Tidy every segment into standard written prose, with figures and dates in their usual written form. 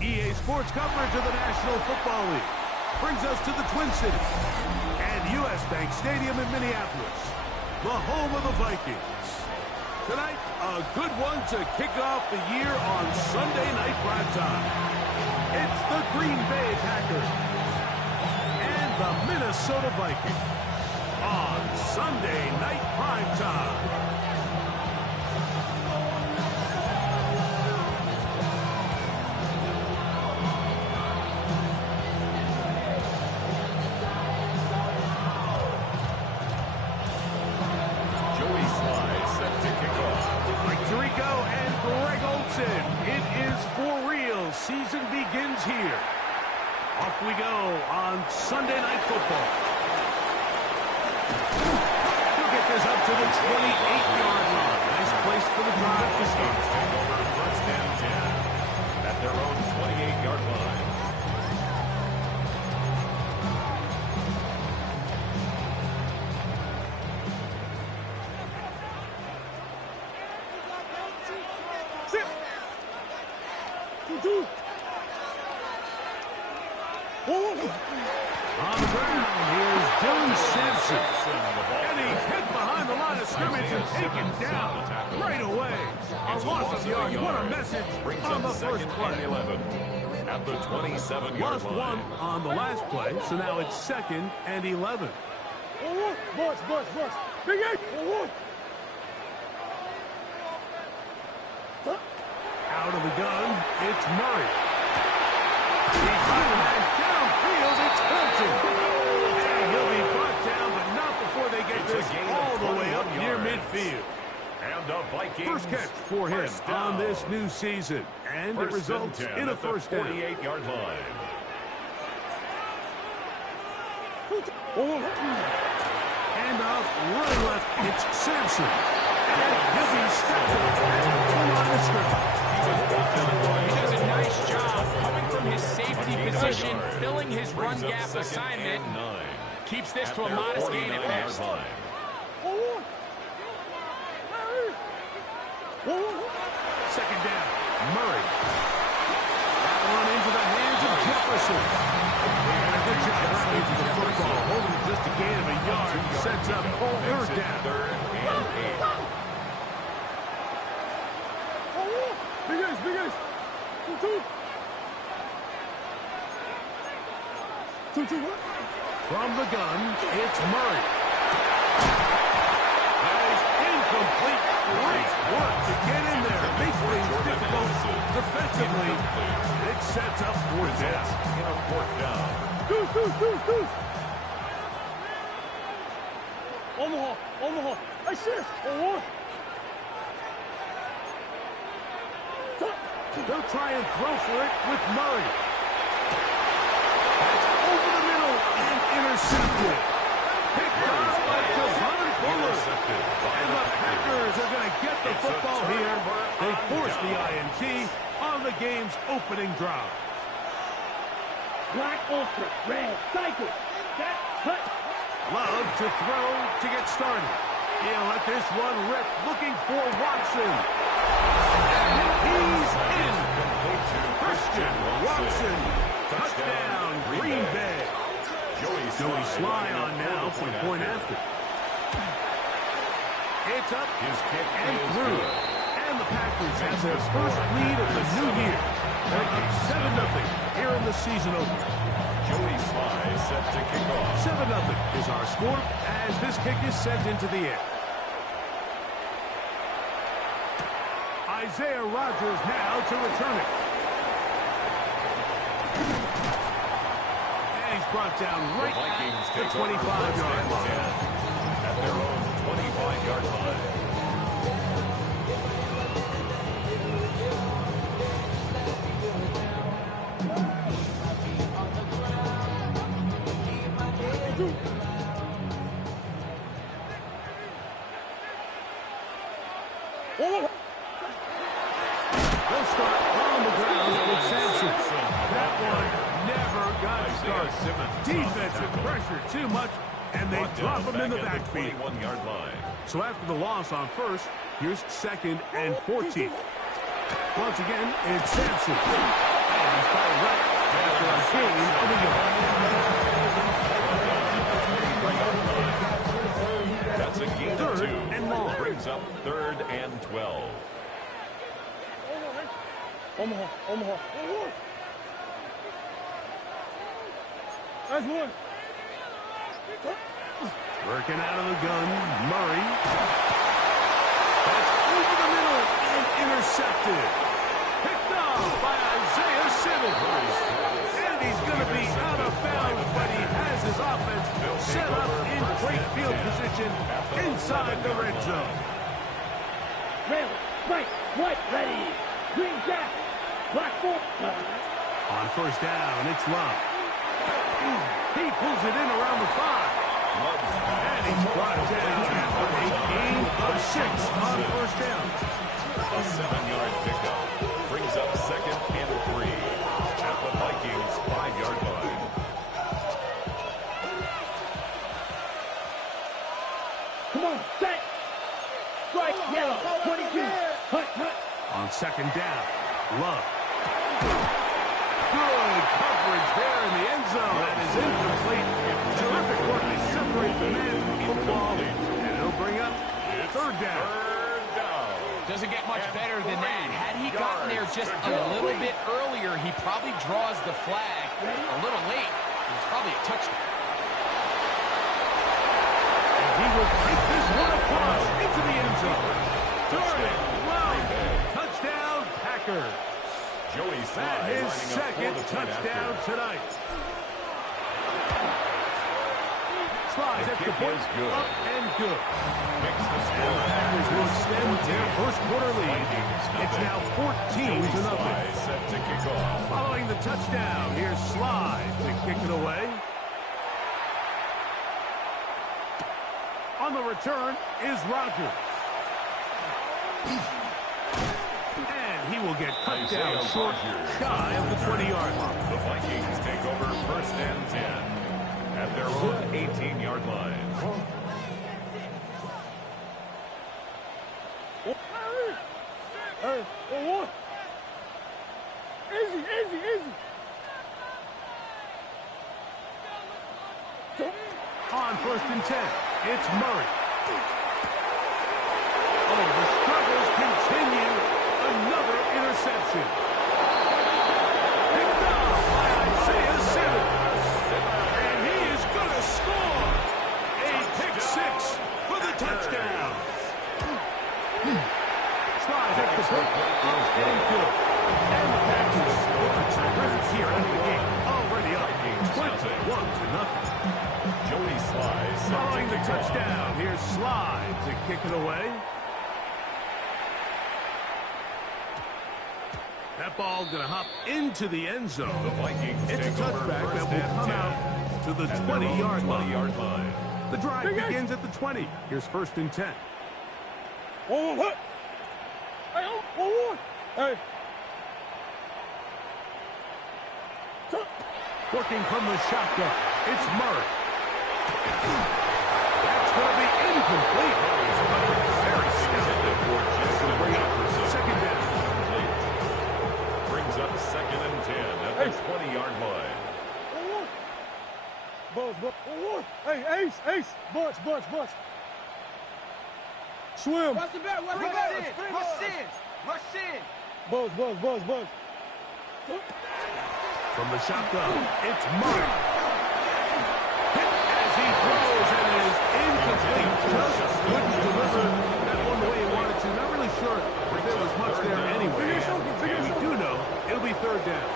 EA Sports coverage of the National Football League brings us to the Twin Cities and U.S. Bank Stadium in Minneapolis, the home of the Vikings. Tonight, a good one to kick off the year on Sunday Night Primetime. It's the Green Bay Packers and the Minnesota Vikings on Sunday Night Primetime. It is for real. Season begins here. Off we go on Sunday Night Football. He'll get this up to the 28-yard line. Nice place for the drive to start. Take over first and 10 at their own 28-yard line. On the ground, here's Dylan Sampson. And he's hit behind the line of scrimmage and taken down right away. A loss of yards. What a message on the first play. 11 at the 27-yard Lost line. one on the last play, so now it's 2nd and 11. Out of the gun, it's Murray. He's back downfield, it's Hilton. And he'll be brought down, but not before they get this all the way up near midfield. And the Vikings First catch for him on this new season. And it results in a first down. 48-yard line. Hand off, running left, it's Sampson. And he'll be stepped up at the line of scrimmage. He does a nice job coming from his safety position, filling his run gap assignment. Keeps this to a modest gain at best. Second down, Murray. That one into the hands of Jefferson. And a good job rallying to the football, holding just a gain of a yard. Sets up third down. 3rd and 8. From the gun, it's Murray. Nice incomplete. Great work to get in there. Makes things difficult defensively. It sets up fourth down. In a 4th down. Omaha. Assist. They'll try and throw for it with Murray. That's over the middle and intercepted. Picked off by Javon Bullard. And the Packers are going to get the football here. They force the INT on the game's opening drive. Black ultra. Red. Cycle. Set. Cut. Love to throw to get started. He'll let this one rip, looking for Watson. He's in. Christian Watson. Touchdown, Green Bay. Joey Sly on now for point after. It's up His kick and is through. good. And the Packers have their first lead of the new year. They're up 7-0 here in the season opener. Joey Sly set to kick off. 7-0 is our score as this kick is sent into the air. Isaiah Rodgers now to return it. And he's brought down right at the 25-yard line. At their own 25-yard line. They'll start on the ground with Sampson. That one never got started. Defensive pressure too much, and they drop him in the backfield. 21-yard line. So after the loss on first, here's 2nd and 14. Once again, it's Sampson. And he's got it right after a gain of a yard. That's a gain of 2. And long. Brings up 3rd and 12. Omaha, Omaha. That's one. Working out of the gun, Murray. That's over the middle and intercepted. Picked off by Isaiah Simmons. And he's going to be out of bounds, but he has his offense set up in great field position inside the red zone. Red, right, white, ready. Green jacket, black ball. On first down, it's Love. He pulls it in around the 5. And he's brought down with a gain of 6 on first down. A 7-yard pickup brings up 2nd and 3 at the Vikings' 5-yard line. Come on, set. Strike, yellow, 22. Hunt, hunt. On 2nd down, Love. Good coverage there in the end zone. That is incomplete. Terrific work to separate the man from football. And it'll bring up 3rd down. Doesn't get much better than that. Had he gotten there just a little bit earlier, he probably draws the flag a little late. It was probably a touchdown. And he will take this one across into the end zone. Jordan Love. Touchdown, Packers. Joey That Sly is 2nd touchdown tonight. Slides at the point, good. up and good. Makes the And the score. Packers will extend their first quarter lead. It's now 14-0. Set to kick off. Following the touchdown, here's Sly to kick it away. On the return is Rogers. And he will get cut down short, shy of the 20-yard line. The Vikings take over 1st and 10 at their own 18-yard line. Hey, one. Easy, easy, easy. On 1st and 10, it's Murray. Oh, the struggles continue. Another interception. Picked off by Isaiah Simmons. And he is going to score. A pick 6 for the touchdown. Slides at the hook. Up and good. And the Packers look terrific here in the game. Already up 21-0. Joey Sly Following the touchdown, here's Sly to kick it away. That ball going to hop into the end zone. The Vikings It's a take over touchback that 1st will and come 10 out to the at their own 20-yard line. 20-yard line. The drive begins at the 20. Here's 1st and 10. One, hut. Hey, one. Hey. Working from the shotgun, it's Murray. That's going to be incomplete. Very skilled. This will bring up 2nd down. Brings up 2nd and 10 at the 20-yard line. Buzz, buzz. Hey, Ace, Ace. Bunch. Swim. What's the bet? What's the bet? Rush in. Buzz. From the shotgun, it's Murray. Hit as he throws, and it is incomplete. Just couldn't deliver that one the way he wanted to. Not really sure if there was much there anyway. We do know it'll be 3rd down.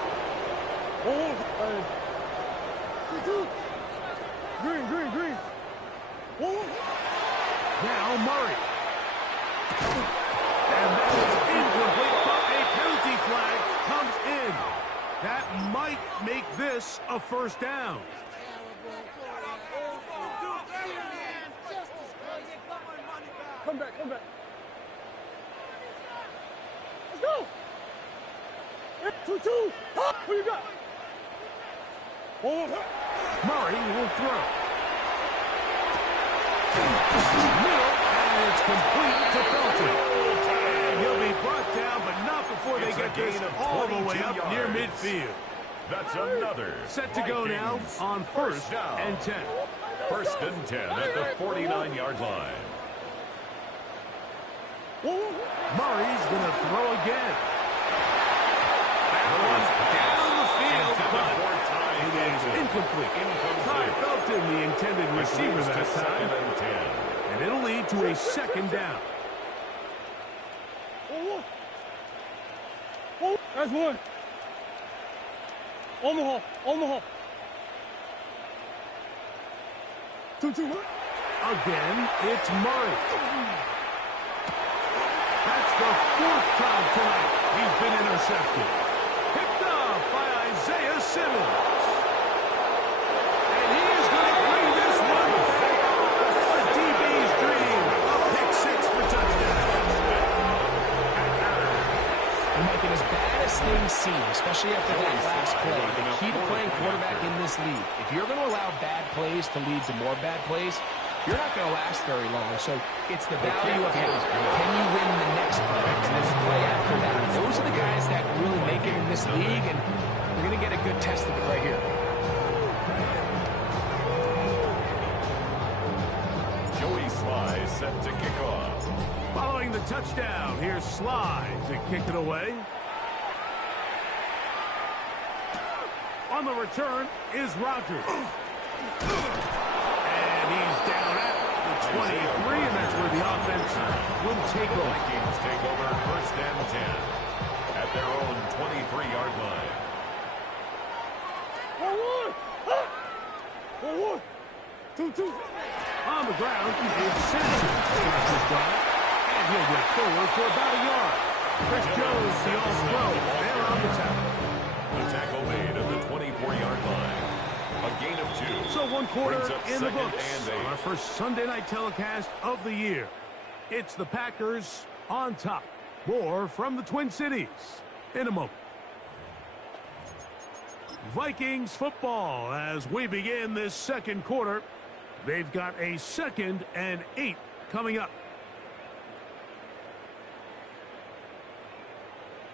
Green. Now Murray. And that is incomplete, but a penalty flag comes in. That might make this a 1st down. Come back. Let's go. 2-2. Who you got? Murray will throw. Middle, and it's complete to Felton. And he'll be brought down, but not before they get this all the way up near midfield. That's another. Set to go now on first and 10. First and 10 at the 49-yard line. Murray's going to throw again. That one's down the field, but it is incomplete. Ty Felton, the intended receiver that time. And it'll lead to a second down. That's one. Omaha. 2-2. Again, it's Murray. That's the fourth time tonight he's been intercepted. Picked off by Isaiah Simmons. And he is going to bring this one back. A DB's dream. A pick six for touchdown. And make it as bad as things seem, especially after that last play. The key to playing quarterback in this league, if you're going to allow bad plays to lead to more bad plays, you're not going to last very long. So it's the value of, hey, can you win the next play and then play after that? Those are the guys that really make it in this league, and you're going to get a good test of it right here. Joey Sly set to kick off. Following the touchdown, here's Sly to kick it away. On the return is Rogers. And he's down at the 23, and that's where the offense will take over. Vikings take over first and 10 at their own 23-yard line. 2-2. On the ground, it's Simpson. And he'll get forward for about a yard. Chris Jones, the all-pro, there on the tackle. The tackle made at the 24-yard line. A gain of 2. So one quarter in the books and on our first Sunday night telecast of the year. It's the Packers on top. More from the Twin Cities in a moment. Vikings football as we begin this second quarter. They've got a 2nd and 8 coming up.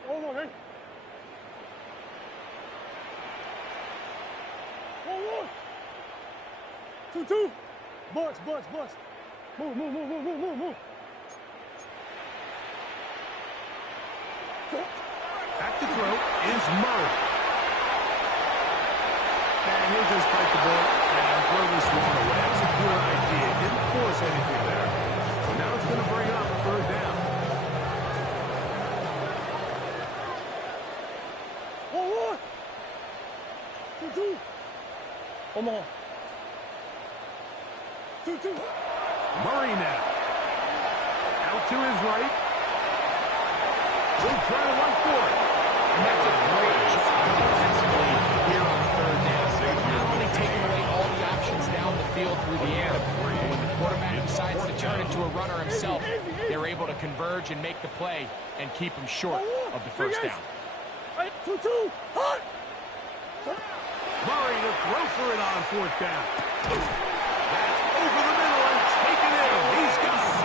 Hold on, hey. 2-2. Bunch. Move. Back to throw is Murray. And he'll just bite the ball and throw this one away. That's a good idea. Didn't force anything there. So now it's going to bring up third down. 2-2. Omaha. 2-2. Murray now. Out to his right. He'll try to run for it. And that's a great job defensively here on third down. Not only taking away all the options down the field through the air, but when the quarterback decides to turn into a runner himself, they're able to converge and make the play and keep him short of the first down. 2-2. Hot. Murray to throw for it on fourth down. That's over the middle and taken in. He's got it.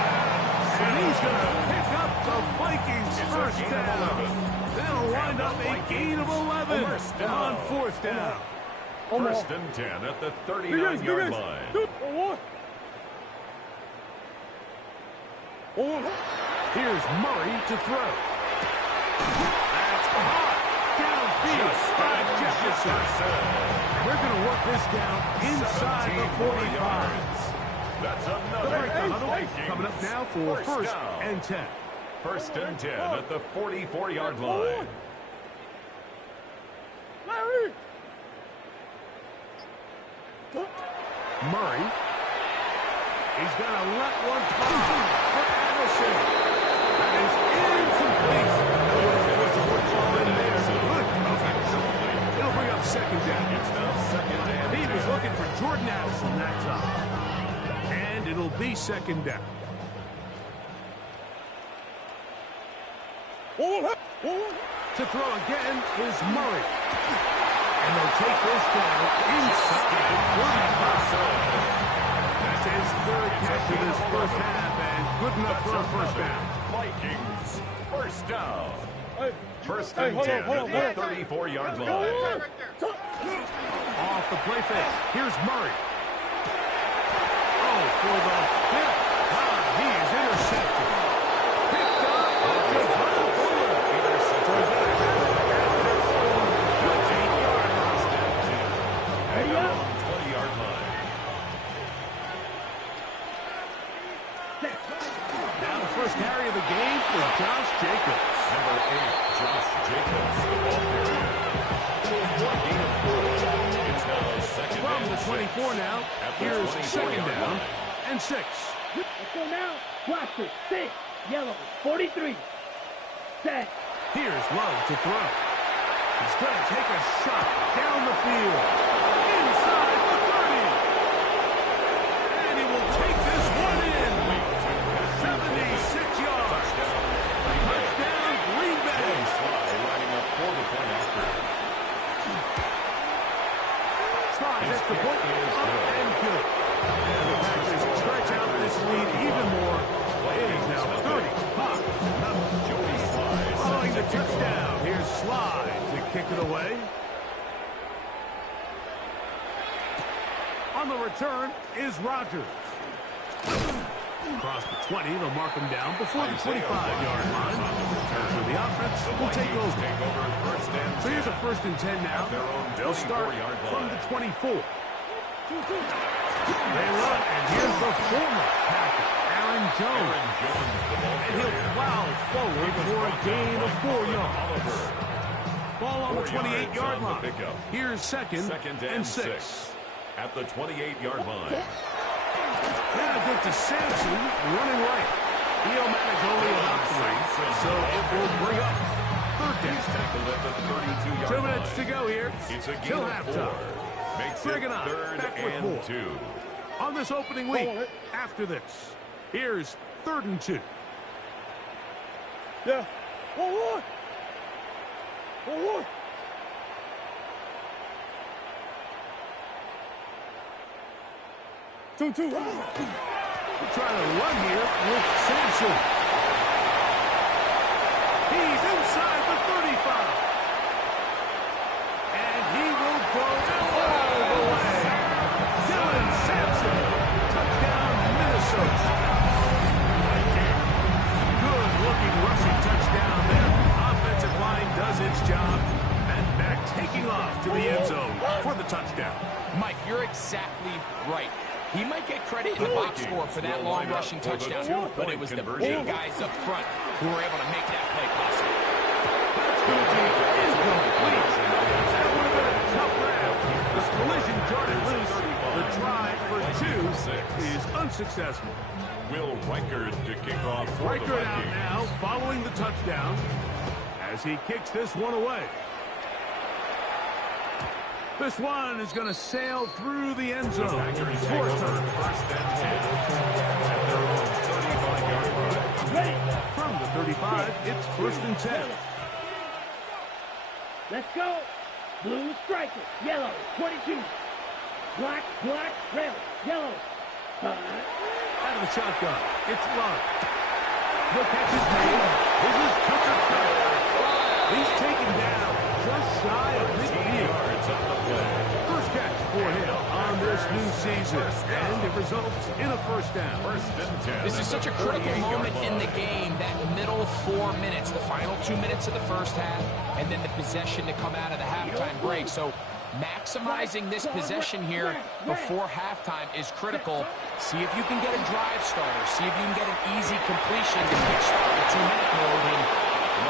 And he's going to pick up the Vikings first down. That'll wind up a gain of 11 on fourth down. First and 10 at the 39-yard line. Here's Murray to throw. That's hot. Downfield by Jefferson. We're going to work this down inside the 45. That's The breakdown on the way. Coming up now for first and 10. First and 10 at the 44-yard line. Larry. Murray. He's going to let one fly for Anderson. That is incomplete. Puts the football in there. Good coverage. It'll bring up second down. It's now second and He was looking for Jordan Addison that time. And it'll be second down. To throw again is Murray. And they'll take this down inside the 35. That's his third catch of this first half, and good enough for a first down. Vikings, first down. First Hey, and hold 10 on, hold on, at hold the on. 34-yard line. Off the play fake. Here's Murray. Oh, for the fifth time, he is intercepted. Picked up by Javon Fuller. Intercepted. With 8 yards. First and 10 at their own 20-yard line. Now the first carry of the game for Josh Jacobs. Number 8, Josh Jacobs, the ball carrier. For a gain of 4. It's now second From and the 24 now, at the here's 24 second yard down line. and 6. Let's go now. Blaster, 6. Yellow, 43. Set. Here's Love to throw. He's going to take a shot down the field. Inside the 30. And he will take this one in. 76 yards. Touchdown, Green Bay. Sly lining up for the point after. Sly His hits the kick point. is Up good. and good. And the Packers stretch out this lead even more. It is now 35. Joey Sly Following the sets it to go. touchdown, here's Sly to kick it away. On the return is Rodgers. Across the 20, they'll mark him down before the 25-yard line. That's where the offense will take over. First and So here's a first and 10 now. their own They'll start 24-yard from line. the 24. They run, and here's the former Packer, Aaron Jones. Aaron Jones, the ball And he'll carrier. plow forward for a gain of 4 yards. Oliver. Ball on the 4 yards 28-yard on the line. pickup. Here's second and 6. At the 28-yard line. Now good to Sampson, running right. He'll manage only about 3, so it will bring up third He's down. tackled at the 32-yard 2 line. minutes to go here. It's a gain Till of 4. halftime. Makes Bring it it on. third Back with and more. 2. On this opening week, after this, here's 3rd and 2. Yeah. 1-1. 1-1. Two. Trying to run here with Sampson. He's inside the 35. And he will go all the way. Dylan Sampson. Touchdown, Minnesota. Good-looking rushing touchdown there. Offensive line does its job. And back taking off to the end zone for the touchdown. Mike, you're exactly right. He might get credit in the box score for that long rushing touchdown, but it was the big guys up front who were able to make that play possible. That's going to be incomplete. That would have been a tough grab. The collision jarred loose. The try for 2 is unsuccessful. Will Reichard to kick off for the Reichard out Vikings. now following the touchdown as he kicks this one away. This one is going to sail through the end zone. Packers take For a over turn. first and 10 at their own 35-yard line. Ready. From the 35, it's 1st and 10. Let's go. Blue striker. Yellow, 22. Black, red, yellow. Out of the shotgun, it's Love. The catch is made. This is Tucker Carter. He's taken down just shy of midfield. Yards on the play. First catch for him on this new season, and it results in a first down. First and 10. This is such a critical moment in the game, that middle 4 minutes, the final 2 minutes of the first half, and then the possession to come out of the halftime break. So maximizing this possession here before halftime is critical. See if you can get a drive starter. See if you can get an easy completion to kickstart the 2-minute mode. And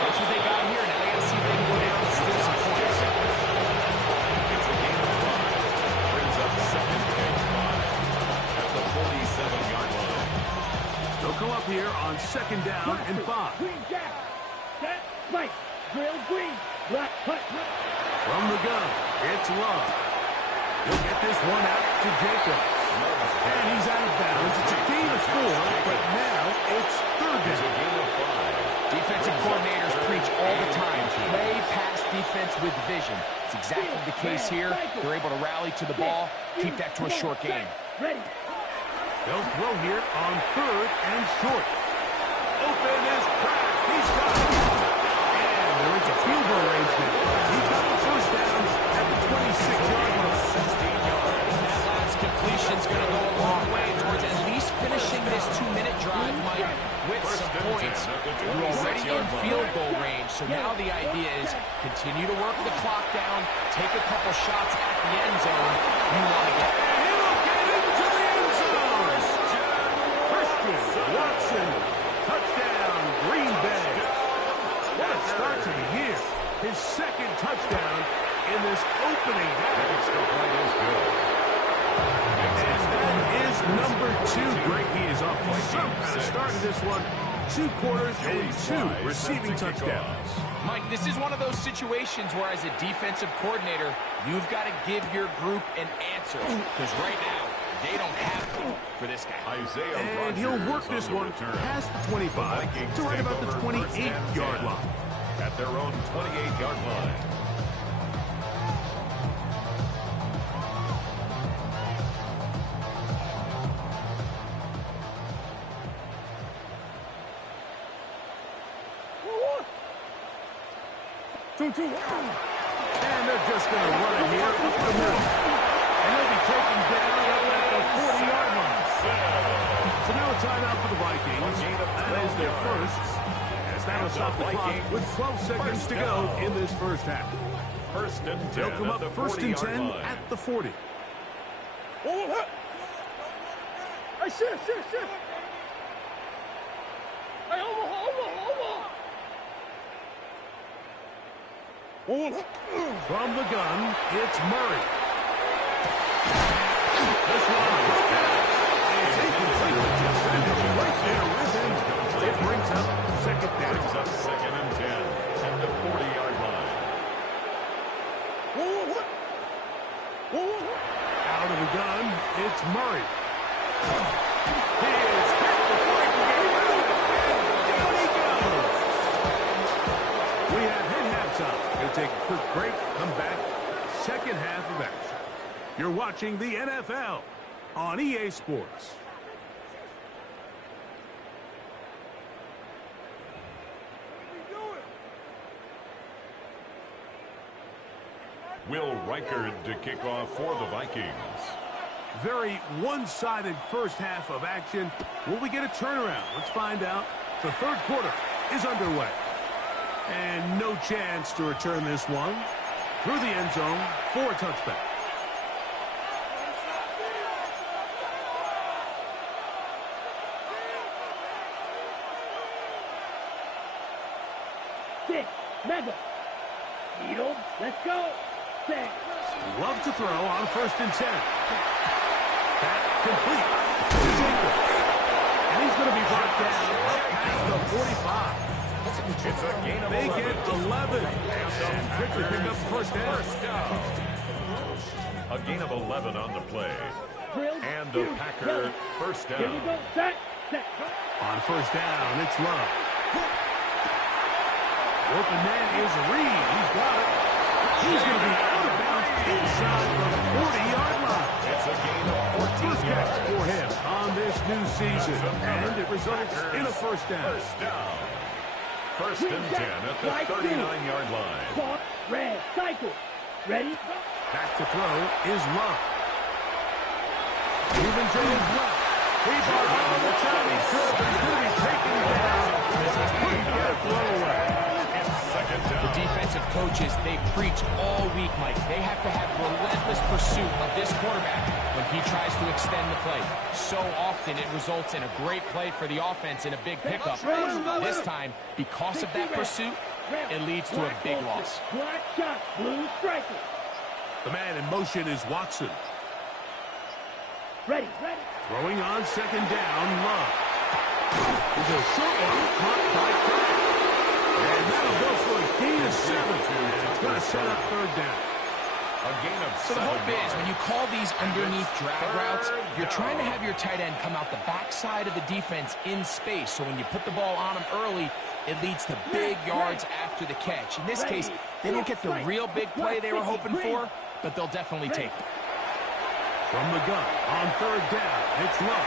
that's what they got here. Now they got to see if they can go down and steal some points. It's a gain of 5. Brings up second and 5 at the 47-yard line. They'll come up here on 2nd down and 5. Green jack. Set, spike. Drill green. Black, hut. From the gun, it's Love. He'll get this one out to Jacobs. And he's out of bounds. It's a gain of 4, but now it's third down. Defensive coordinators preach all the time, play pass defense with vision. It's exactly the case here. They're able to rally to the ball, keep that to a short game. They'll throw here on third and short. Open is cracked. He's got it. And they're into field goal range now. He got the first down at the 26-yard line. 16 yards. That last completion's going to go a long way towards at least finishing this 2-minute drive, Mike, with some points. You're already in field goal range, so now the idea is continue to work the clock down, take a couple shots at the end zone. You want to get it. And he'll get into the end zone. Christian Watson, touchdown, Green Bay. What a start to the year. His second touchdown in this opening half. And that is number 2. Greg, he is off to some kind of start in this one. 2 quarters and 2 receiving touchdowns. Mike, this is one of those situations where as a defensive coordinator, you've got to give your group an answer. Because right now, they don't have one for this guy. And he'll work this one past the 25 to right about the 28-yard line. At their own 28-yard line. And they're just going to run it here up the middle. And they'll be taken down up at the 40-yard line. So now a timeout for the Vikings. That is their first. As that'll stop the clock with 12 seconds to go in this first half. First and 10. They'll come up first and 10 at the 40. Hey, shift. Hey, From the gun, it's Murray. This one is incomplete. Right there with him. It brings up second down. Brings up second and 10 at the 40-yard line. Out of the gun, it's Murray. He is hit before he can get rid of it. Down he goes. We have hit halftime. Going to take a quick break, come back, second half of action. You're watching the NFL on EA Sports. Will Reichard to kick off for the Vikings. Very one-sided first half of action. Will we get a turnaround? Let's find out. The third quarter is underway. And no chance to return this one. Through the end zone for a touchback. Six, mega. Needle, let's go. 6. Love to throw on first and 10. That complete to Jacobs. And he's going to be brought down up past the 45. It's a gain of They 11. get 11. And quickly pick up first down. A gain of 11 on the play. Drill, And the Packer first Here we down. go. Set. On first down, it's Love. Open man is Reed. He's got it. He's going to be out of bounds inside the 40-yard line. It's a gain of 14 First catch yards. for him on this new season. And it results in a first down. First down. First and 10 at the 39-yard line. Clock, red, cycle. Ready? Back to throw is Love. Moving to his left. He brought all the time he could, but he's going to be taken down as he couldn't get a throw away. Second The down. defensive coaches, they preach all week, Mike. They have to have relentless pursuit of this quarterback when he tries to extend the play. So often it results in a great play for the offense and a big pickup. This time, because of that pursuit, it leads to a big loss. Black shot, blue striker. The man in motion is Watson. Ready. Throwing on second down, Love. There's a short one caught by Kirk. And that'll go for a gain of 7. It's going to set up third down. A gain of So the 7 hope is yards. when you call these underneath drag routes, you're trying to have your tight end come out the backside of the defense in space. So when you put the ball on him early, it leads to big yards after the catch. In this case, they don't get the real big play they were hoping for, but they'll definitely take it. From the gun on third down, it's Love.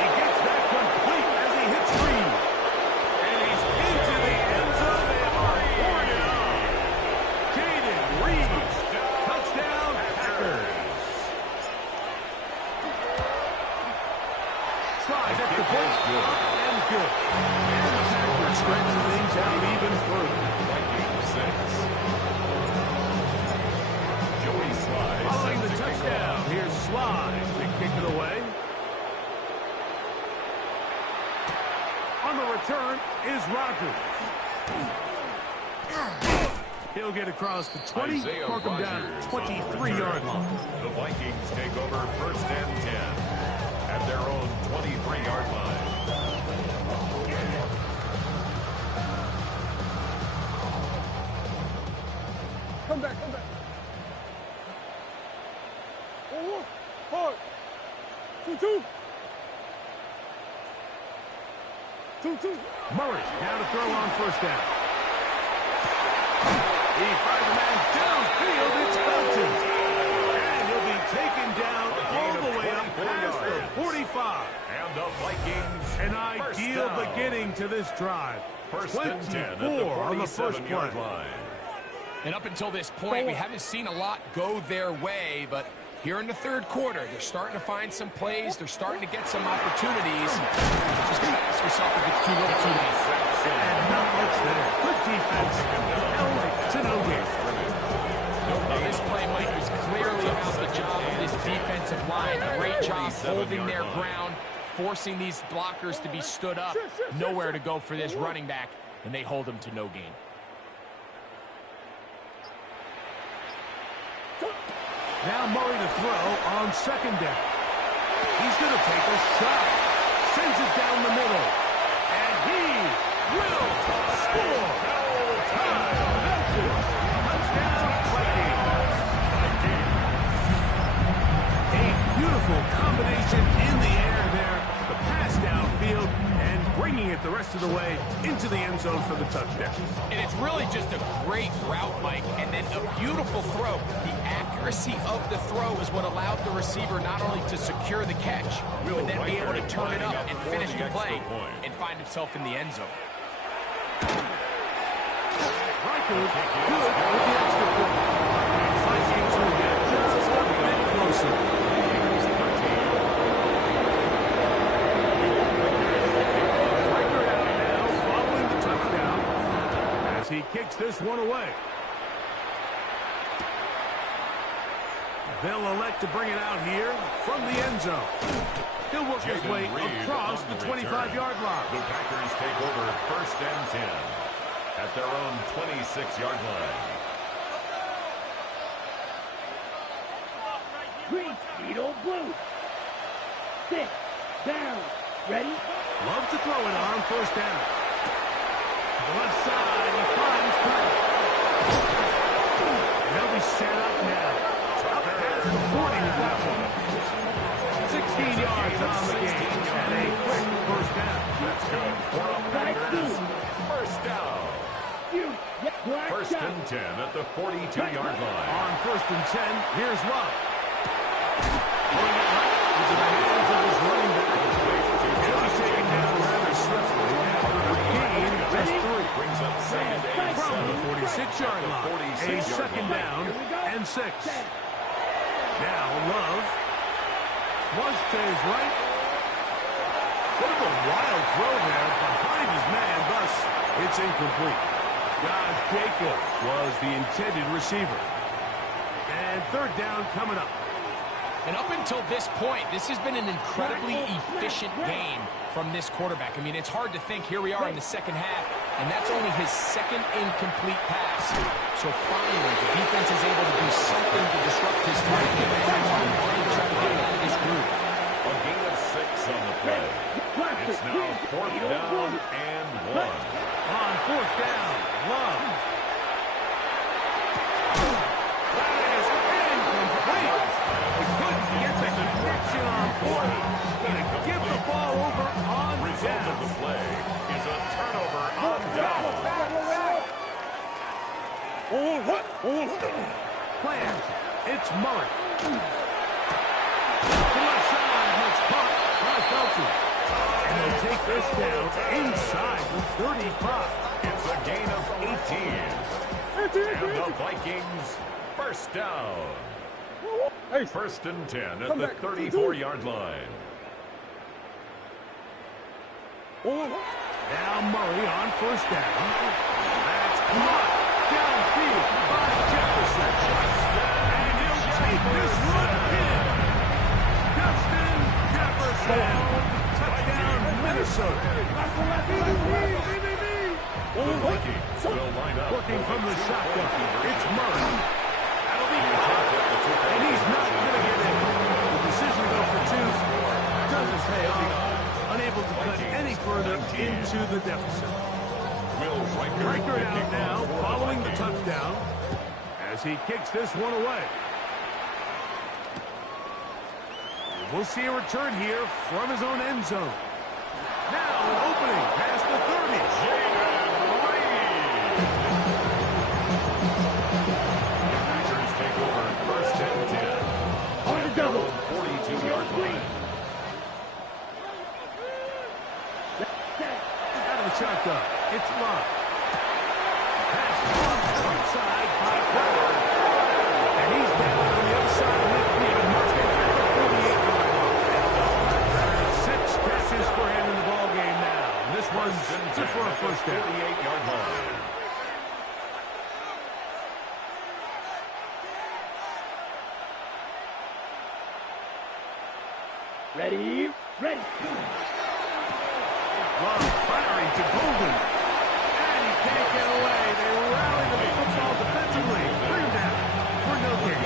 He gets that complete as he hits Reed. And he's into the end zone. They are pouring it on. Jaden Reed. Touchdown, Packers. Slides at the point. And good. And the Packers stretch things out even further. Following the touchdown, here's Slide to kick it away. On the return is Rogers. He'll get across the 20, mark him down at 23-yard line. The Vikings take over 1st and 10 at their own 23-yard line. Come back. 2-2. Murray now to throw on first down. He fires a man downfield. It's Felton. And he'll be taken down all the way up past the 45. And the Vikings, An ideal beginning to this drive. 1st and 10 at the 24 on the first play. 47-yard line. And up until this point, we haven't seen a lot go their way, but here in the third quarter, they're starting to find some plays. They're starting to get some opportunities. Just gotta ask yourself if it's too little too late. And not much there. Good defense. Held to no gain. Now, this play, Mike, was clearly about the job of this defensive line. Great job holding their ground, forcing these blockers to be stood up. Nowhere to go for this running back, and they hold him to no gain. Now Murray to throw on second down. He's going to take a shot. Sends it down the middle. And he will score. Touchdown, Vikings. A beautiful combination in the air there. The pass downfield and bringing it the rest of the way into the end zone for the touchdown. And it's really just a great route, Mike, and then a beautiful throw. The accuracy of the throw is what allowed the receiver not only to secure the catch, but then be able to turn it up and finish the play and find himself in the end zone. Riker good with the extra point. Vikings will get just a bit closer. Riker out now following the touchdown as he kicks this one away. They'll elect to bring it out here from the end zone. He'll work his way across the 25-yard line. The Packers take over 1st and 10 at their own 26-yard line. Green, Beetle, blue. 6, down. Ready? Love to throw it on first down. To the left side, he finds Kirk. They'll be set up now. Up past the 40 with that one. 16 yards on the game. And a quick first down. That's good for a Packers. First down. First and 10 at the 42-yard line. On 1st and 10, here's Love. Pulling it right into the hands of his running back. He'll be taken down rather swiftly after a gain of just 3. Brings up 2nd and From 7. the 46-yard line. 46-yard A second line. down and 6. Now Love. Flush to his right. Bit of a wild throw there behind his man. Thus, it's incomplete. Josh Jacobs was the intended receiver. And third down coming up. And up until this point, this has been an incredibly efficient game from this quarterback. I mean, it's hard to think here we are in the second half, and that's only his second incomplete pass. So finally, the defense is able to do something to disrupt his target. And that's why they try to get him out of this groove. A gain of 6 on the play. It's now 4th down and 1. On 4th down, Love. Flagging Play action. It's Murray. The left side, and it's caught by Felton. And they'll take this down inside the 35. It's a gain of 18. And the Vikings first down. First and 10 at the 34-yard line. Now Murray on first down. That's caught downfield by Jefferson. And he'll take this run in. Justin Jefferson. Touchdown, Minnesota. The Vikings will line up. Working from the shotgun. It's Murray. That'll be caught. And he's not going to get in. The decision to go for two doesn't pay off. Unable to cut any further into the deficit. Riker out now, following the touchdown, as he kicks this one away. We'll see a return here from his own end zone. Now an opening past the 30. Packers take over first and 10. On the double. 42-yard line. Shotgun. It's Love. Pass outside by Fowler. And he's down on the other side of midfield. Marking at the 48-yard line. 6 catches for him in the ball game now. And this one's just for a first down. 48-yard line. Ready? Ready. Love firing to Golden. And he can't get away. They rally to the football defensively. Bring him down for no gain.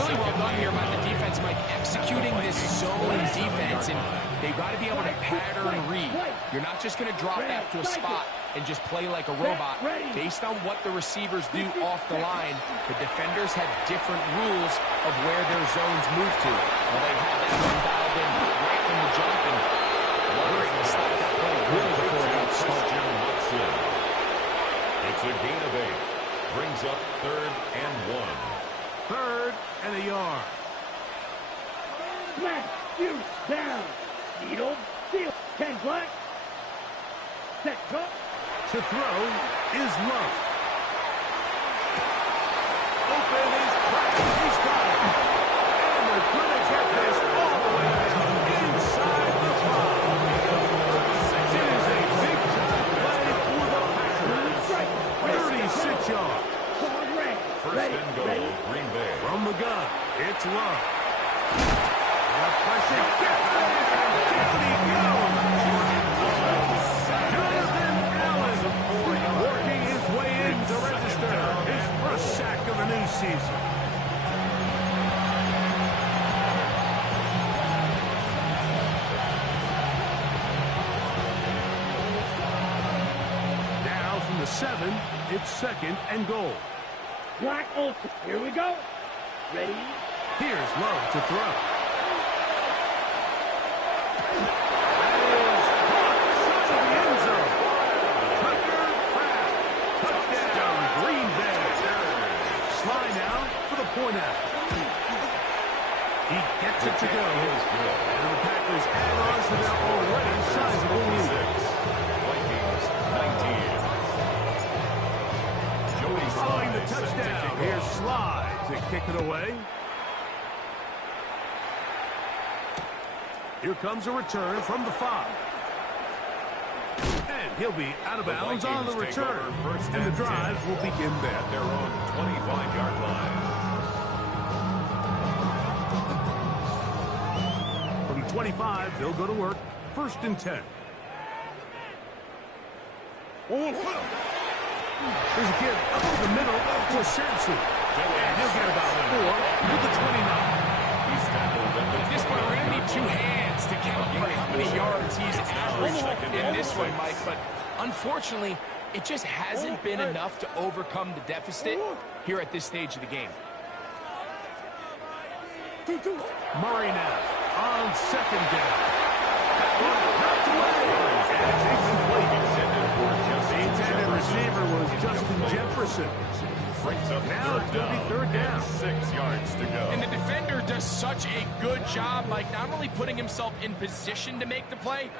Really well done here by the defense, Mike, executing this zone defense, and they've got to be able to pattern read. You're not just going to drop back to a spot and just play like a robot. Based on what the receivers do off the line, the defenders have different rules of where their zones move to. Well, they had that one dialed in right from the jump, and we're able to stop that play really before it got started. It's a gain of 8. Brings up 3rd and 1. 3rd and a yard. Black, you down. Needle, field. 10 black. Set cut. To throw is Love. Open is Pratt. He's got it. And they're going to get this all the way down inside the 5. It is a big-time play for the Packers. 36 yards. First and goal, Green Bay. From the gun, it's Love. The pressure gets it, and down he goes. Jonathan Allen working his way in to register his first sack of the new season. Now from the 7, it's 2nd and goal. Black Olsen. Here we go. Ready? Here's Love to throw. Point after. He gets it to go. And the Packers add on to their already sizable lead. Vikings 19. Joey Following the Slides touchdown, here's Slides to kick it away. Here comes a return from the 5. And he'll be out of bounds on the return. And the drive will begin there. At their own 25-yard line. 25, they'll go to work. 1st and 10. There's a kid up the middle to Sampson. And he'll get about 4 to the 29. At this point, we're going to need 2 hands to count for how many yards he's averaged in this one, Mike. But unfortunately, it just hasn't been enough to overcome the deficit here at this stage of the game. Murray now on 2nd down. That one knocked away. And it's incomplete. The intended receiver was Justin Jefferson. Brings up Now it's going to be third down. 6 yards to go. And the defender does such a good job, like not only putting himself in position to make the play,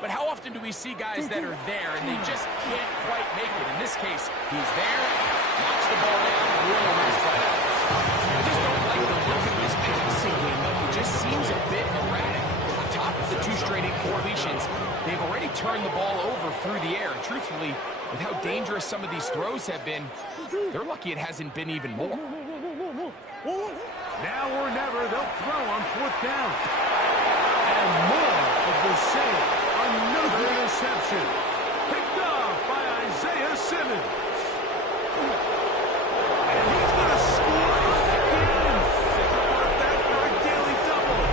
but how often do we see guys that are there and they just can't quite make it? In this case, he's there, knocks the ball down, and really nice play. I just don't like the look of this passing game, though. It just seems a bit erratic. On top of the 2 straight incompletions, they've already turned the ball over through the air. And truthfully, with how dangerous some of these throws have been, they're lucky it hasn't been even more. Now or never, they'll throw on 4th down. And more of the same. Another interception. Picked off by Isaiah Simmons. And he's going to score again. Think about that for a daily double.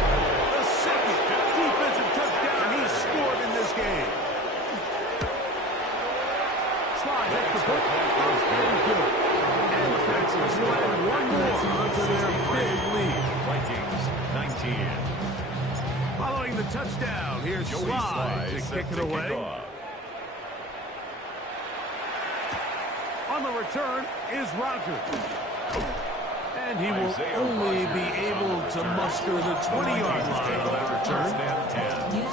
The second defensive touchdown he's scored in this game. Slide at the book. Good. And the Packers will add one more onto their big lead. Vikings 19. Following the touchdown, here's Joey Slide to set kick it to away. off. On the return is Rogers. And he will Isaiah only Rodgers be able to muster the 20-yard line on that return. First and 10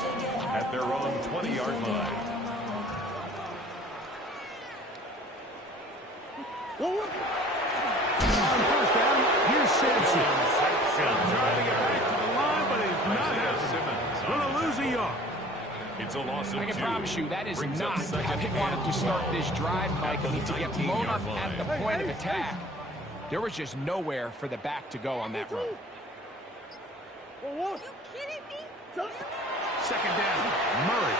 at their own 20-yard line. On first down, here's Sampson. Trying to get back to the line, but he's not happening. Going to lose a yard. It's a loss of I can 2. promise you that is Brings not up second how they wanted to and start 10. this drive, Mike. I mean, to get blown up at the point of attack, there was just nowhere for the back to go on that run. You kidding me? Second down, Murray.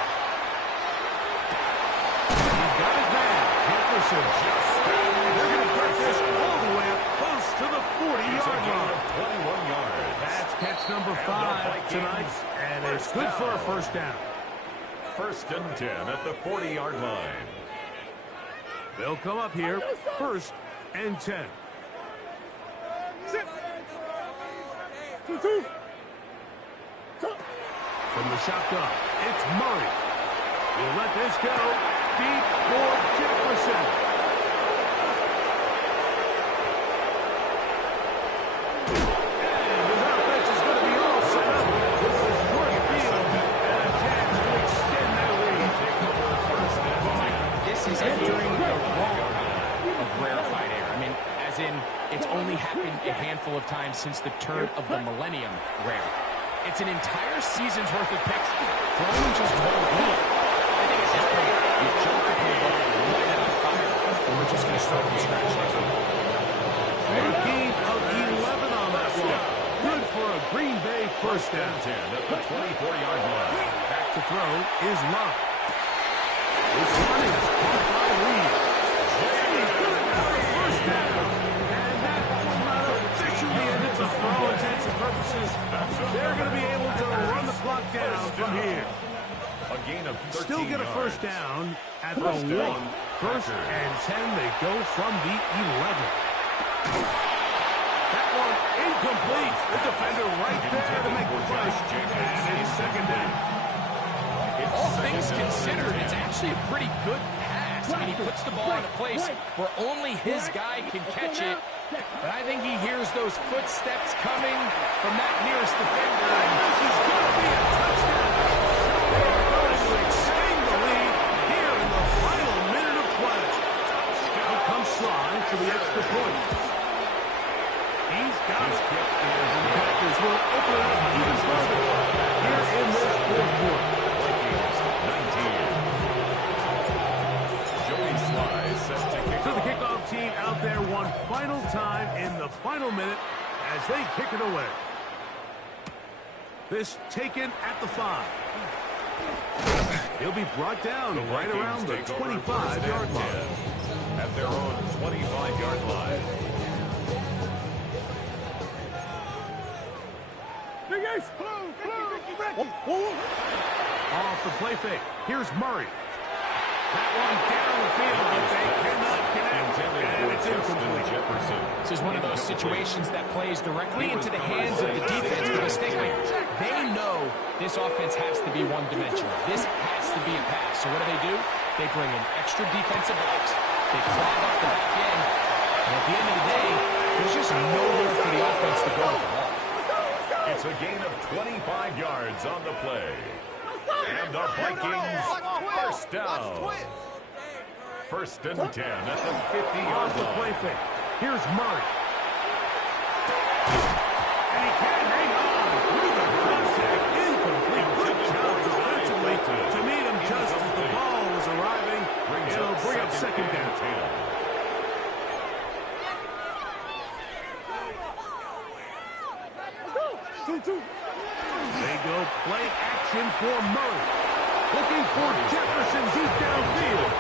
He's got his man, Jefferson. They're going to break this all the way up close to the 40-yard line. 21 yards. That's catch number 5 tonight, and it's good for a first down. First and 10 at the 40-yard line. They'll come up here, first and 10. From the shotgun, it's Murray. He'll let this go deep for Jefferson. And his offense is going to be all set up. This is short field and a chance to extend that lead. This is entering the wrong kind of rarefied air. I mean, as in, it's only happened a handful of times since the turn of the millennium rare. It's an entire season's worth of picks thrown in just one week. I think at this point, you jump the playbook, light it on fire, and we're just going to start from scratch next week. A gain of 11 on that one. Good for a Green Bay first down. 10 at the 24-yard line. Back to throw is Love. This one is caught by Reed. And he's going to have a first down. And that will not officially end it for all intents and purposes. They're going to be able to run the clock down from here. A gain of 13 Still get a first yards. down at the First 1. down, First and 10, they go from the 11. That one incomplete. The defender right there to make the play. And it's second down. All things considered, it's actually a pretty good pass. I mean, he puts the ball in a place where only his guy can catch it. But I think he hears those footsteps coming from that nearest defender. And this is going to be a touchdown. They're going to extend the lead here in the final minute of play. Out comes Sly for the extra point. He's got it. And the Packers will open it up even further here in this fourth quarter. Vikings 19. Joey Sly set to kick So the off. kickoff team out there one final time in the final minute as they kick it away. This taken at the 5. He'll be brought down right around the 25-yard line. At their own 25-yard line. Off the play fake. Here's Murray. That one down the field, but they cannot connect. And it's incomplete. Jefferson. This is one of those situations that plays directly into the hands of the defense because they know this offense has to be one-dimensional. This has to be a pass. So what do? They bring in extra defensive backs. They clog up the back end. And at the end of the day, there's just nowhere for the offense to go with the ball. It's a gain of 25 yards on the play. And the Vikings first down. First and 10 at the 50-yard line. Play fake. Here's Murray. And he can't hang on through the contact. Incomplete. Good job defensively to meet him just as the ball was arriving. It'll bring up second down. They go play action for Murray. Looking for Jefferson deep downfield.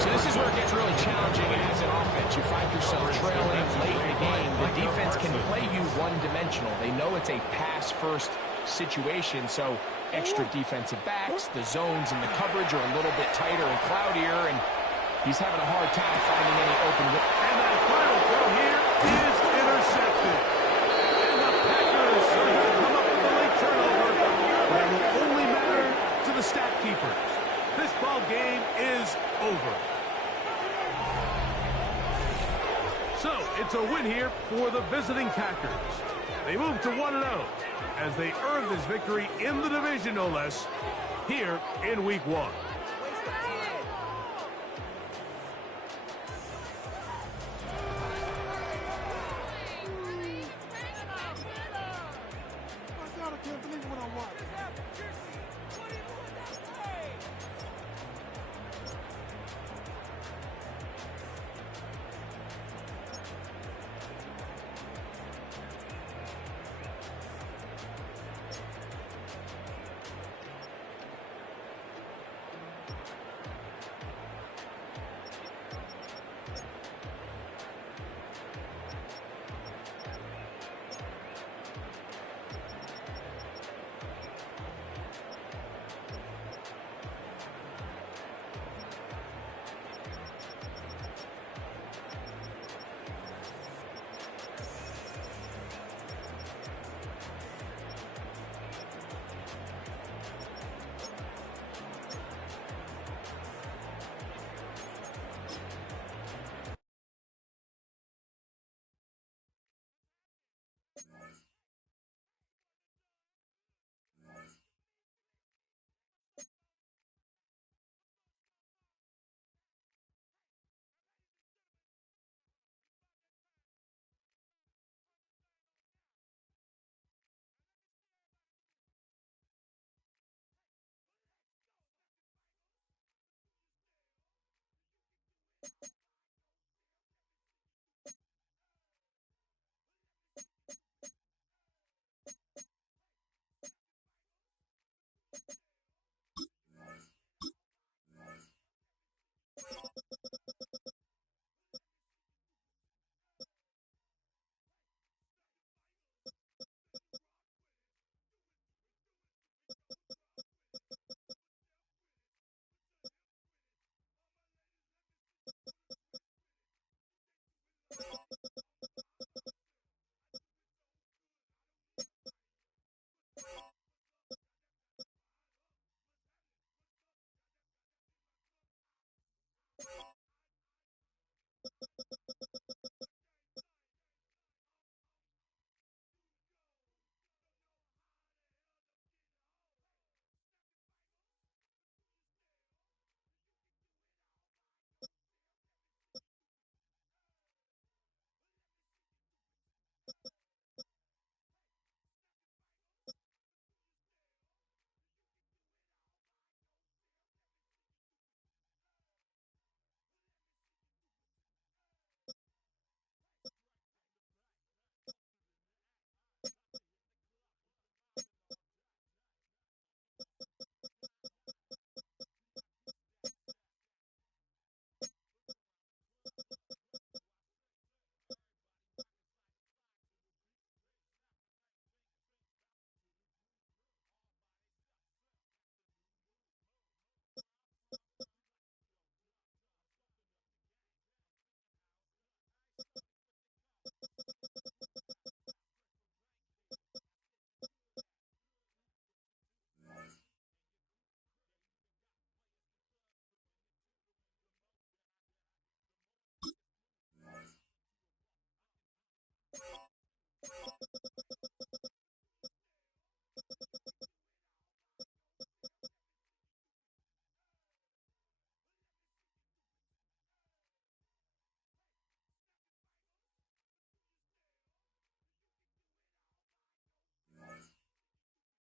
So this is where it gets really challenging as an offense. You find yourself trailing late in the game. The defense can play you one-dimensional. They know it's a pass-first situation, so extra defensive backs, the zones and the coverage are a little bit tighter and cloudier, and he's having a hard time finding any open. And that final throw here is intercepted. And the Packers are going to come up with a late turnover. But it will only matter to the stat keepers. This ball game is over. So it's a win here for the visiting Packers. They move to 1-0 as they earn this victory in the division, no less, here in Week 1.